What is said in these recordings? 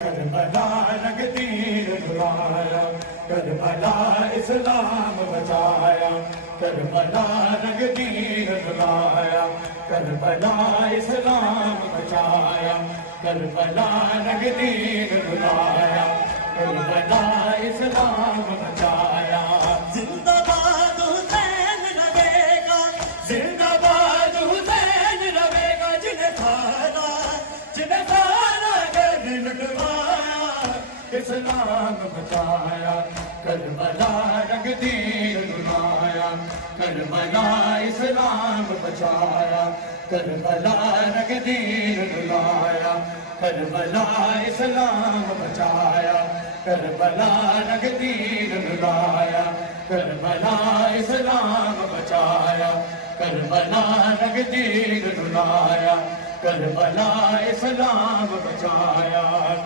Karbala रंग तीर डुलाया, Karbala इस्लाम बचाया, करबला रंग तीर डुलाया, करबला इस्लाम बचाया, करबला रंग तीर डुलाया, करबला इस्लाम बचाया। जिंदाबाद हुसैन रहेगा, जिंदाबाद हुसैन रहेगा, जिन्हें सारा कर लुटवाया, इस्लाम बचाया, करबला रंग तीर डुलाया, करबला इस्लाम बचाया, करबला रंग तीर डुलाया, करबला इस्लाम बचाया, करबला रंग तीर डुलाया, करबला इस्लाम बचाया, करबला रंग तीर डुलाया, करबला इस्लाम बचाया,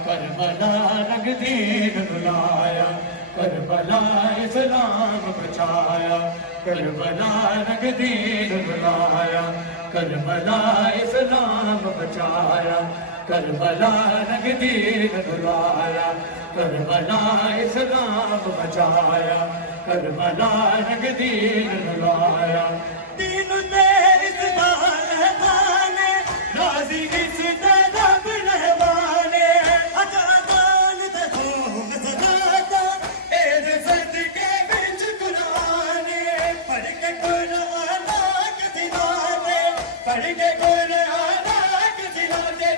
करबला रंग तीर डुलाया, करबला इस्लाम बचाया, करबला रंग तीर डुलाया, करबला इस्लाम बचाया, करबला रंग तीर डुलाया, करबला इस्लाम बचाया, करबला रंग तीर डुलाया। दीन दे राजी इस तरफ रहवाने, अजादान दे खून सदाता, एद सदके बिच कुराने, पढ़ के कुरान के दिलाने, पढ़ के कुरान के दिलाने,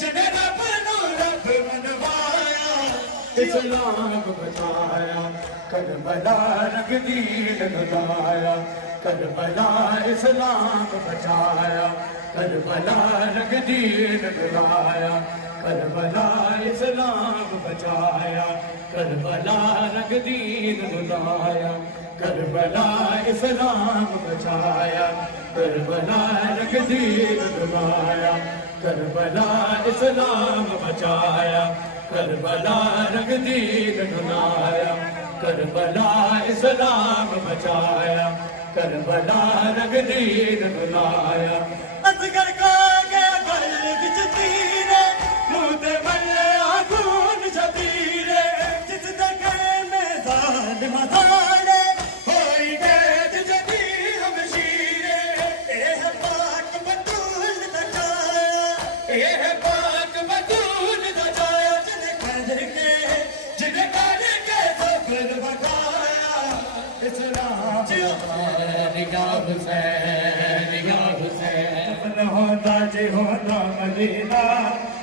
जिन्हें रब नू रब मनवाया, इस्लाम बचाया, करबला रंग तीर डुलाया, करबला इस्लाम बचाया, करबला रंग तीर डुलाया, करबला इस्लाम बचाया, करबला रंग तीर डुलाया, करबला इस्लाम बचाया, करबला रंग तीर डुलाया, करबला इस्लाम बचाया, करबला रंग तीर डुलाया, करबला इस्लाम बचाया, करबला रंग तीर डुलाया। असगर का गया गल विच तीरे, मुंह ते मल्लिया खून छतीरे, जिस दगे में जालिम साड़े, होई गए जदी हम शीरे, एह पाक बतूल दा छाया, एह पाक बतूल दा छाया, जिन्हें कर के सफर बखाया, इस्लाम या हुसैन, या हुसैन होता जे होता मदीना,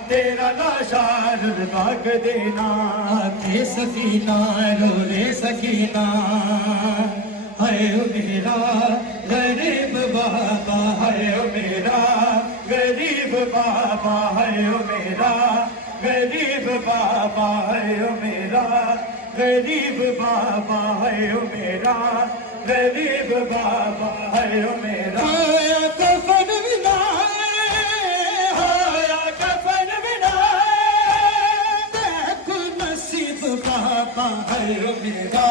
तेरा लाशार लाग देना, के सकीना रो रे सकीना, है मेरा गरीब बाबा, है मेरा गरीब बाबा, है मेरा गरीब बाबा, है मेरा गरीब बाबा, है मेरा गरीब बाबा, है मेरा। होया कफन बिना, होया कफन बिना, देखो नसीब बाबा, है मेरा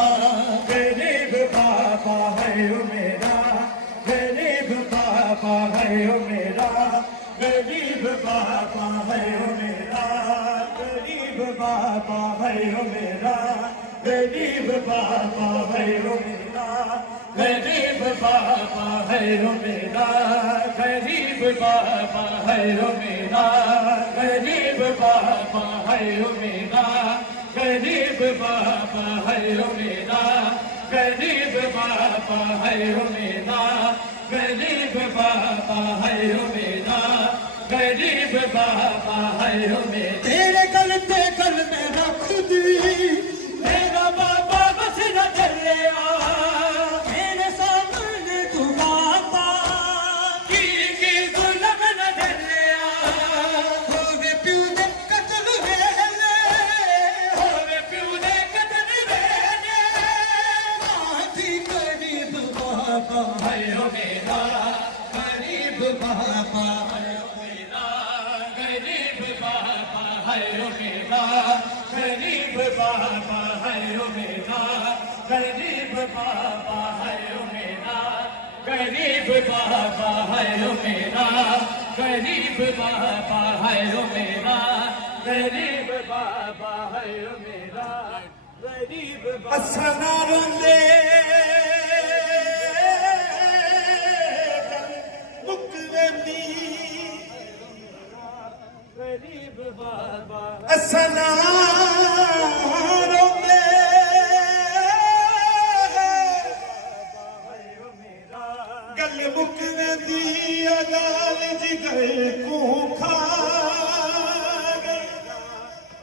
गरीब बाबा, है मेरा गरीब बाबा, है मेरा गरीब बाबा, है मेरा गरीब बाबा, है मेरा गरीब बाबा, है मेरा गरीब बाबा, है मेरा गरीब बाबा, है मेरा गरीब बाबा, है मेरा गरीब बाबा, है मेरा गरीब बाबा, है मेरा गरीब बाबा, है मेरा गरीब बाबा, है मेरा। तेरे गल पे कल मेरा खुद मेरा बाबा बस न चलिया, मेरे सामने तू बाबा की जुल्म न चलिया, होवे प्यू दे कतल वेले, होवे प्यू दे कतल वेले, माथी गरीब बाबा, है मेरा गरीब बाबा, है मेरा गरीब बाबा, है मेरा गरीब बाबा, है मेरा गरीब बाबा, है मेरा गरीब बाबा, है मेरा गरीब बाबा, है मेरा गरीब बाबा है ओ मेरा गरीब असना रोंदे मुकवेंदी गरीब बाबा असना रोंदे गल मुकवेंदी अगाल जिगर को खा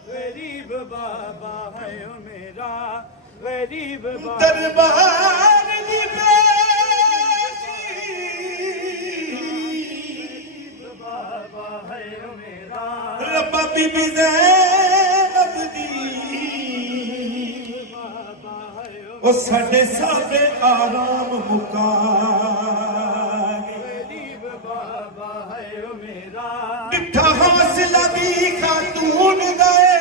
गरीब बाबा है ओ मेरा गरीब दरबार दी बाबा है ओ मेरा रब्बा बीबी ज़ैनब दी बाबा है ओ साडे साडे आराम मुका गरीब बाबा है ओ मेरा मिठा हौसला दी खातून गए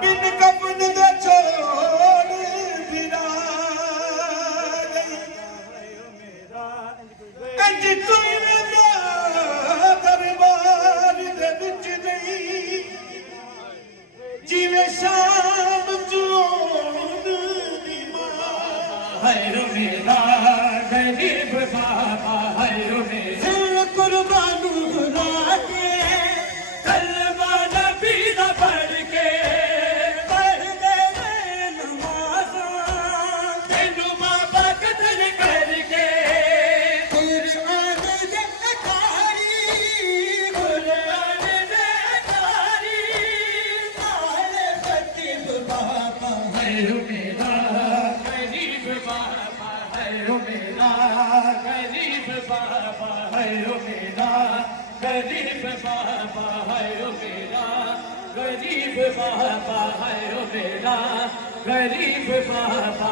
बिन कपन दे छोड़ फिरा अंज कोई मेरा दरबार दे विच नहीं जिवें शाम चोन दी मां है ओ मेरा गरीब बाबा है ओ मेरा कुर्बानू राके कलमा नबी दा पढ़ के गरीब बाबा है ओ मेरा गरीब बाबा है ओ मेरा गरीब बाबा है ओ मेरा गरीब बाबा